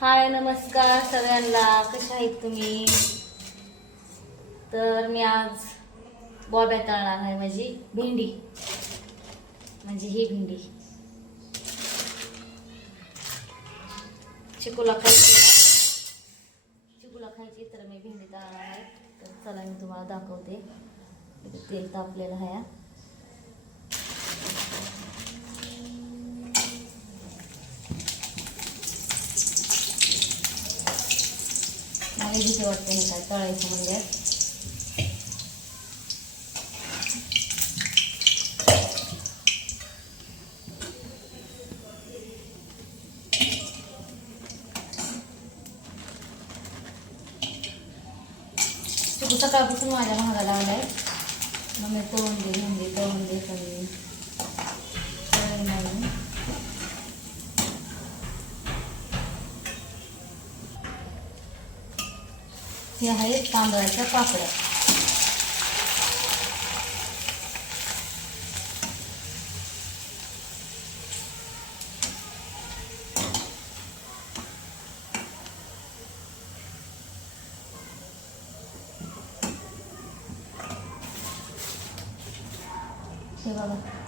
हाय नमस्कार सगळ्यांना. कशा आहेत तुम्ही? तर मी आज बॉब्या तळणार आहे माझी भेंडी. म्हणजे ही भेंडी. चिकूला खायची चिकूला खायची तर मी भेंडी तळणार आहे. तर चला मी तुम्हाला दाखवते. तेल तापलेलं आहे. मला भीती वाटते नाही काय तळायचं म्हणजे तू सकाळपासून माझ्या महागाला आलाय मग मी तळून दे भेंडी तळून दे पण तळली नाही हे आहेत तांदळाच्या पापड्या हे बघा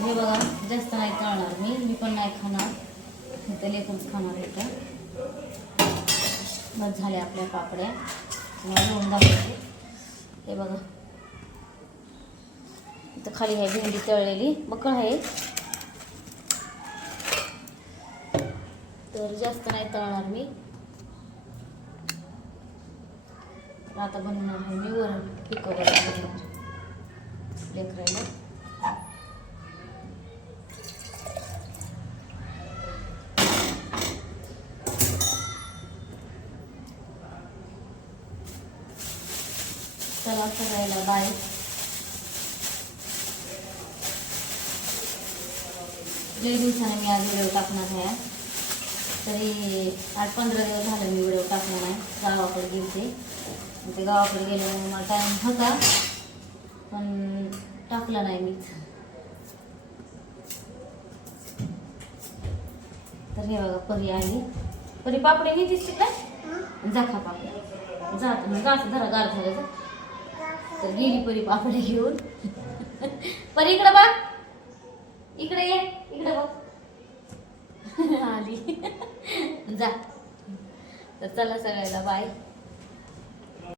हे बघा जास्त नाही तळणार मी मी पण नाही खाणार. ते लेकूनच खाणार होतं बस झाल्या आपल्या पापड्या. तुम्हाला घेऊन दाखवते. हे बघा. इथं खाली आहे भेंडी तळलेली. बकळ आहे. तर जास्त नाही तळणार मी. आता बनवणार आहे मी वरण पिकं लेकरायला चला सगळ्याला बाय लई दिवसाने मी आज व्हिडिओ टाकणार आहे. तरी आठ पंधरा दिवस झाले मी व्हिडिओ टाकणार आहे. गावाकडे गेलते. ते गावाकडे गेल्यामुळे मला टाईम होता. पण टाकला नाही मीच. तर हे बघा परी आली. परी पापडी नाही दिसते काय जा खा पापडी. जा तुम्ही गाच धरा गार झालं तर. तर गेली परी पापडी घेऊन. परी इकडे बघ. इकडे ये इकडे बघ. आली. जा. तर चला सगळ्याला बाय.